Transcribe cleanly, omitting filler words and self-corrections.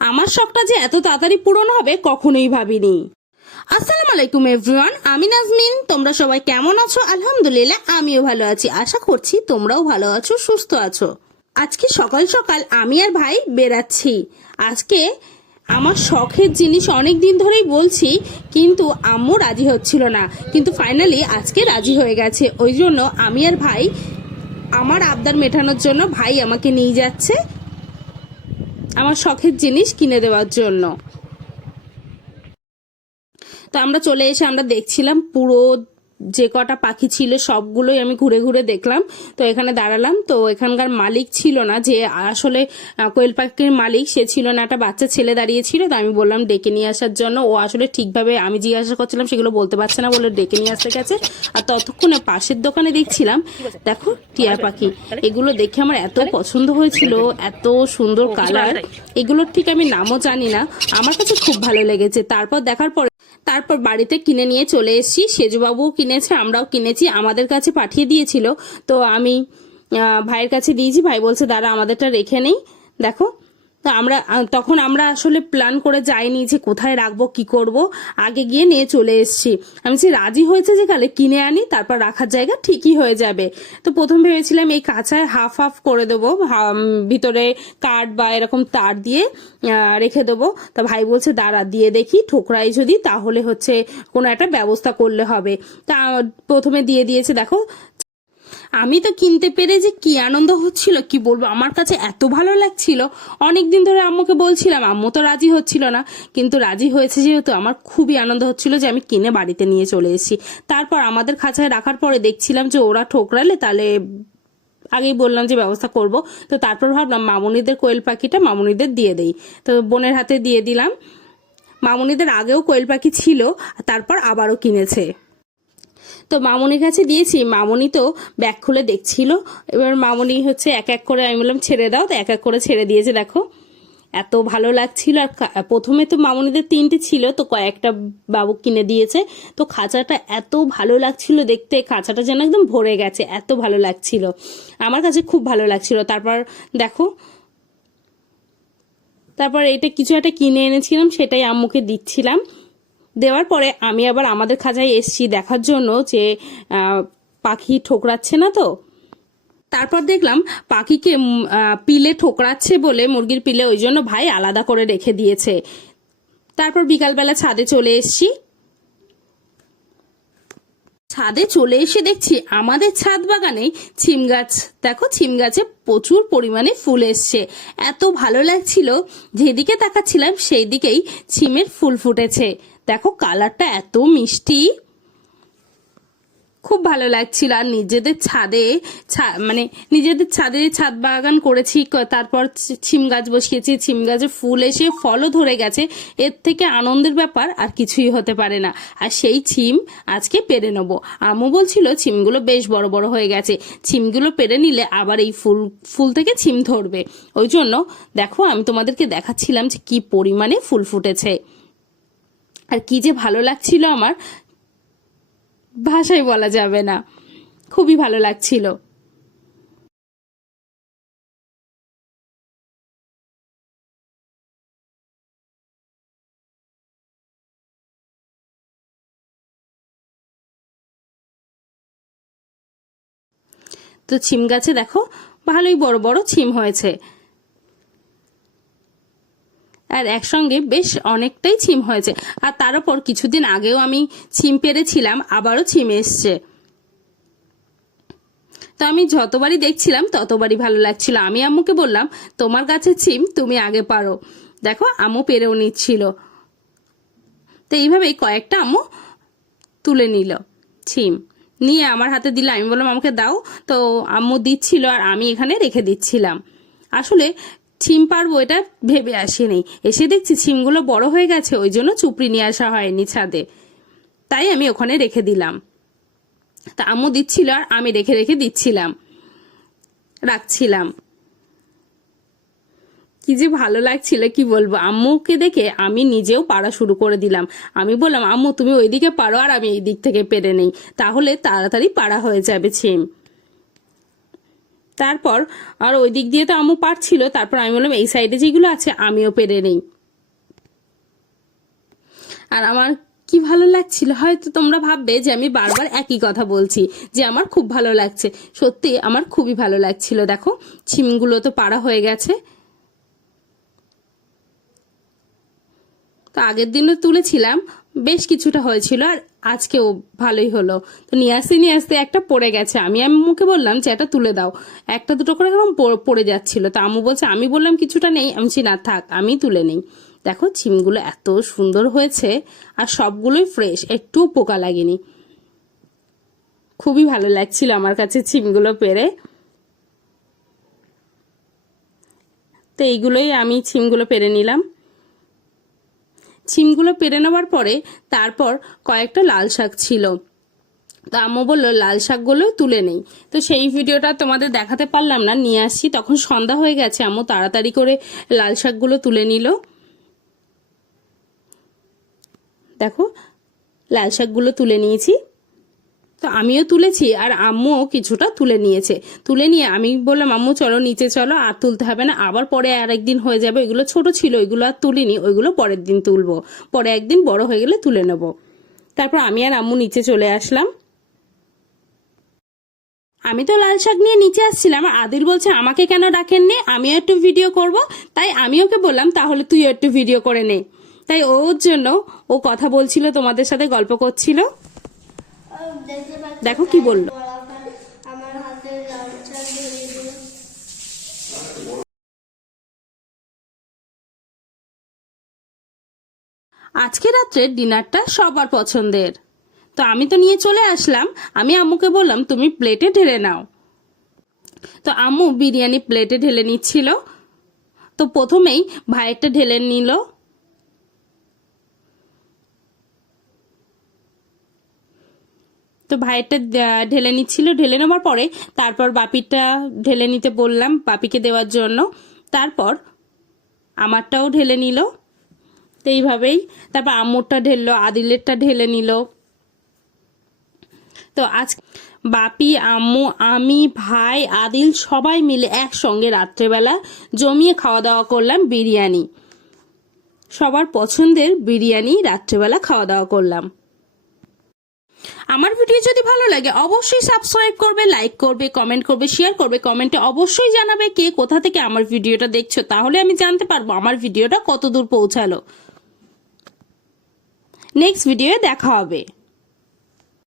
আমার শখটা যে এত তাড়াতাড়ি পূরণ হবে কখনোই ভাবিনি। আসসালামু আলাইকুম এভরিওয়ান, আমি নাজমিন। তোমরা সবাই কেমন আছো? আলহামদুলিল্লাহ আমিও ভালো আছি। আশা করছি তোমরাও ভালো আছো, সুস্থ আছো। আজকে সকাল সকাল আমি আর ভাই বেরাচ্ছি। আজকে আমার শখের জিনিস অনেক দিন ধরেই বলছি, কিন্তু আম্মু রাজি হচ্ছিল না, কিন্তু ফাইনালি আজকে রাজি হয়ে গেছে। ওই জন্য আমি আর ভাই আমার আবদার মেটানোর জন্য ভাই আমাকে নিয়ে যাচ্ছে আমার শখের জিনিস কিনে দেওয়ার জন্য। তো আমরা চলে এসে আমরা দেখছিলাম পুরো যে কটা পাখি ছিল সবগুলোই আমি ঘুরে ঘুরে দেখলাম। তো এখানে দাঁড়ালাম, তো এখানকার মালিক ছিল না, যে আসলে কোয়েল পাখির মালিক সে ছিল না, একটা বাচ্চা ছেলে দাঁড়িয়ে ছিল। তো আমি বললাম ডেকে নিয়ে আসার জন্য। ও আসলে ঠিকভাবে আমি জিজ্ঞাসা করছিলাম সেগুলো বলতে পারছে না বলে ডেকে নিয়ে আসতে গেছে। আর ততক্ষণে পাশের দোকানে দেখছিলাম, দেখো টিয়া পাখি, এগুলো দেখে আমার এত পছন্দ হয়েছিল, এত সুন্দর কালার। এগুলোর ঠিক আমি নামও জানি না, আমার কাছে খুব ভালো লেগেছে। তারপর বাড়িতে কিনে নিয়ে চলে এসেছি। সেজুবাবুও কিনেছে, আমরাও কিনেছি, আমাদের কাছে পাঠিয়ে দিয়েছিল। তো আমি ভাইয়ের কাছে দিয়েছি। ভাই বলছে দাঁড়া আমাদেরটা রেখে নেই। দেখো, তো তখন আমরা আসলে প্ল্যান করে যাইনি যে কোথায় রাখবো কি করব, আগে গিয়ে নিয়ে চলে এসেছি। আমি যে রাজি হয়েছে যে কালে কিনে আনি, তারপর রাখার জায়গা ঠিকই হয়ে যাবে। তো প্রথম ভেবেছিলাম এই কাঁচায় হাফ হাফ করে দেবো, ভিতরে কাঠ বা এরকম তার দিয়ে রেখে দেবো। তো ভাই বলছে দাঁড়া দিয়ে দেখি, ঠোকরাই যদি তাহলে হচ্ছে কোনো একটা ব্যবস্থা করলে হবে। তা প্রথমে দিয়ে দিয়েছে। দেখো, আমি তো কিনতে পেরে যে কি আনন্দ হচ্ছিল কি বলবো, আমার কাছে এত ভালো লাগছিল। অনেকদিন ধরে আম্মুকে বলছিলাম, আম্মু তো রাজি হচ্ছিল না, কিন্তু রাজি হয়েছে যেহেতু আমার খুবই আনন্দ হচ্ছিল যে আমি কিনে বাড়িতে নিয়ে চলে এসেছি। তারপর আমাদের খাঁচায় রাখার পরে দেখছিলাম যে ওরা ঠোকরালে তাহলে আগেই বললাম যে ব্যবস্থা করব। তো তারপর ভাবলাম মামুনিদের কোয়েল পাখিটা মামুনিদের দিয়ে দেই। তো বোনের হাতে দিয়ে দিলাম। মামুনিদের আগেও কোয়েল পাখি ছিল, তারপর আবারও কিনেছে। তো মামনির কাছে দিয়েছি, মামনি তো ব্যাগ খুলে দেখছিল। এবার মামনি হচ্ছে এক এক করে, আমি বললাম ছেড়ে দাও, তো এক এক করে ছেড়ে দিয়েছে। দেখো এত ভালো লাগছিল। আর প্রথমে তো মামনিদের 3টে ছিল, তো কয়েকটা বাবু কিনে দিয়েছে। তো খাঁচাটা এত ভালো লাগছিল দেখতে, খাঁচাটা যেন একদম ভরে গেছে, এত ভালো লাগছিল, আমার কাছে খুব ভালো লাগছিল। দেখো, তারপর এটা কিছু একটা কিনে এনেছিলাম, সেটাই আম্মুকে দিচ্ছিলাম। দেওয়ার পরে আমি আবার আমাদের খাঁচায় এসছি দেখার জন্য যে পাখি ঠোকরাচ্ছে না। তো তারপর দেখলাম পাখিকে পিলে ঠোকরাচ্ছে বলে, মুরগির পিলে, ওই জন্য ভাই আলাদা করে রেখে দিয়েছে। তারপর বিকালবেলা ছাদে চলে এসছি। ছাদে চলে এসে দেখছি আমাদের ছাদ বাগানে ছিম গাছ। দেখো, ছিম গাছে প্রচুর পরিমাণে ফুল এসছে, এত ভালো লাগছিল, যেদিকে তাকাচ্ছিলাম সেই দিকেই ছিমের ফুল ফুটেছে। দেখো কালারটা এত মিষ্টি, খুব ভালো লাগছিল। আর নিজেদের ছাদে ছাদ বাগান করেছি, তারপর ছিম গাছ বসিয়েছি, ছিম গাছে ফুল এসে ফলও ধরে গেছে। এর থেকে আনন্দের ব্যাপার আর কিছুই হতে পারে না। আর সেই ছিম আজকে পেরে নেবো। আম্মু বলছিল ছিমগুলো বেশ বড় বড় হয়ে গেছে, ছিমগুলো পেরে নিলে আবার এই ফুল থেকে ছিম ধরবে। ওই জন্য দেখো আমি তোমাদেরকে দেখাচ্ছিলাম যে কি পরিমাণে ফুল ফুটেছে, আর কি যে ভালো লাগছিল আমার, ভাষায় বলা যাবে না, খুবই ভালো লাগছিল। তো ছিম গাছে দেখো ভালোই বড় বড় ছিম হয়েছে, আর একসঙ্গে বেশ অনেকটাই ছিম হয়েছে। আর তার উপর কিছুদিন আগেও আমি ছিম পেরেছিলাম, আবারও ছিম এসছে। তো আমি যতবারই দেখছিলাম ততবারই ভালো লাগছিল। আমি আম্মুকে বললাম তোমার গাছের ছিম তুমি আগে পারো। দেখো আম্মু পেরেও নিচ্ছিল। তো এইভাবেই কয়েকটা আম্মু তুলে নিল ছিম, নিয়ে আমার হাতে দিল। আমি বললাম আমাকে দাও। তো আম্মু দিচ্ছিল আর আমি এখানে রেখে দিচ্ছিলাম। আসলে ছিম পারবো এটা ভেবে আসিনি, এসে দেখছি ছিমগুলো বড় হয়ে গেছে, ওই জন্য চুপড়ি নিয়ে আসা হয়নি ছাদে, তাই আমি ওখানে রেখে দিলাম। তা আম্মু দিচ্ছিল আর আমি রেখে রেখে রাখছিলাম। কি যে ভালো লাগছিল কি বলবো। আম্মুকে দেখে আমি নিজেও পারা শুরু করে দিলাম। আমি বললাম আম্মু তুমি ওইদিকে পারো আর আমি এই দিক থেকে পেরে নেই, তাহলে তাড়াতাড়ি পারা হয়ে যাবে ছিম। তারপর আর ওই দিক দিয়ে তো আম্মু পারছিল, তারপর আমি বললাম এই সাইডে যেগুলো আছে আমিও পেরে নেই। আর আমার কি ভালো লাগছিল, হয়তো তোমরা ভাববে যে আমি বারবার একই কথা বলছি যে আমার খুব ভালো লাগছে, সত্যি আমার খুবই ভালো লাগছিল। দেখো ছিমগুলো তো পাড়া হয়ে গেছে, তো আগের দিনও তুলেছিলাম, বেশ কিছুটা হয়েছিল, আর আজকেও ভালোই হলো। তো নিয়ে আসতে একটা পড়ে গেছে, আমি আম্মুকে বললাম যে এটা তুলে দাও, একটা দুটো করে কেমন পড়ে যাচ্ছিল, তো আম্মু বলছে আমি বললাম কিছুটা নেই, আমি বলছি না থাক আমি তুলে নেই। দেখো ছিমগুলো এত সুন্দর হয়েছে আর সবগুলোই ফ্রেশ, একটুও পোকা লাগেনি, খুবই ভালো লাগছিল আমার কাছে ছিমগুলো পেরে। তো এইগুলোই আমি ছিমগুলো পেরে নিলাম। ছিমগুলো পেরে নেওয়ার পরে তারপর কয়েকটা লাল শাক ছিল, তো আম্মু বললো লাল শাকগুলো তুলে নেই, তো সেই ভিডিওটা তোমাদের দেখাতে পারলাম না, নিয়ে আসছি তখন সন্ধ্যা হয়ে গেছে, আম্মু তাড়াতাড়ি করে লাল শাকগুলো তুলে নিল। দেখো লাল শাকগুলো তুলে নিয়েছি, তো আমিও তুলেছি আর আম্মুও কিছুটা তুলে নিয়েছে। তুলে নিয়ে আমি বললাম আম্মু চলো নিচে চলো, আর তুলতে হবে না, আবার পরে আর একদিন হয়ে যাবে, ওইগুলো ছোট ছিল ওইগুলো আর তুলিনি, ওইগুলো পরের দিন তুলবো, পরে একদিন বড় হয়ে গেলে তুলে নেব। তারপর আমি আর আম্মু নিচে চলে আসলাম। আমি তো লাল শাক নিয়ে নিচে আসছিলাম, আর আদিল বলছে আমাকে কেন ডাকেননি, আমিও একটু ভিডিও করব, তাই আমি ওকে বললাম তাহলে তুইও একটু ভিডিও করে নে, তাই ওর জন্য ও কথা বলছিল, তোমাদের সাথে গল্প করছিল। দেখো কি বললো। আমার হাতে লাল শাক ধরিয়ে দিল। আজকে রাত্রের ডিনারটা সবার পছন্দের, তো আমি তো নিয়ে চলে আসলাম, আমি আম্মুকে বললাম তুমি প্লেটে ঢেলে নাও, তো আম্মু বিরিয়ানি প্লেটে ঢেলে নিচ্ছিল। তো প্রথমেই ভাইয়েরটা ঢেলে নিল, তো ভাইয়েরটা ঢেলে নিচ্ছিল, ঢেলে নেওয়ার পরে তারপর বাপিরটা ঢেলে নিতে বললাম বাপিকে দেওয়ার জন্য, তারপর আমারটাও ঢেলে নিল, তো এইভাবেই তারপর আম্মুরটা ঢেললো, আদিলেরটা ঢেলে নিল। তো আজ বাপি আম্মু আমি ভাই আদিল সবাই মিলে একসঙ্গে রাত্রেবেলা জমিয়ে খাওয়া দাওয়া করলাম বিরিয়ানি, সবার পছন্দের বিরিয়ানি রাত্রেবেলা খাওয়া দাওয়া করলাম। আমার ভিডিও যদি ভালো লাগে অবশ্যই সাবস্ক্রাইব করবে, লাইক করবে, কমেন্ট করবে, শেয়ার করবে, কমেন্টে অবশ্যই জানাবে কে কোথা থেকে আমার ভিডিওটা দেখছো, তাহলে আমি জানতে পারবো আমার ভিডিওটা কত দূর পৌঁছালো। নেক্সট ভিডিওয়ে দেখা হবে।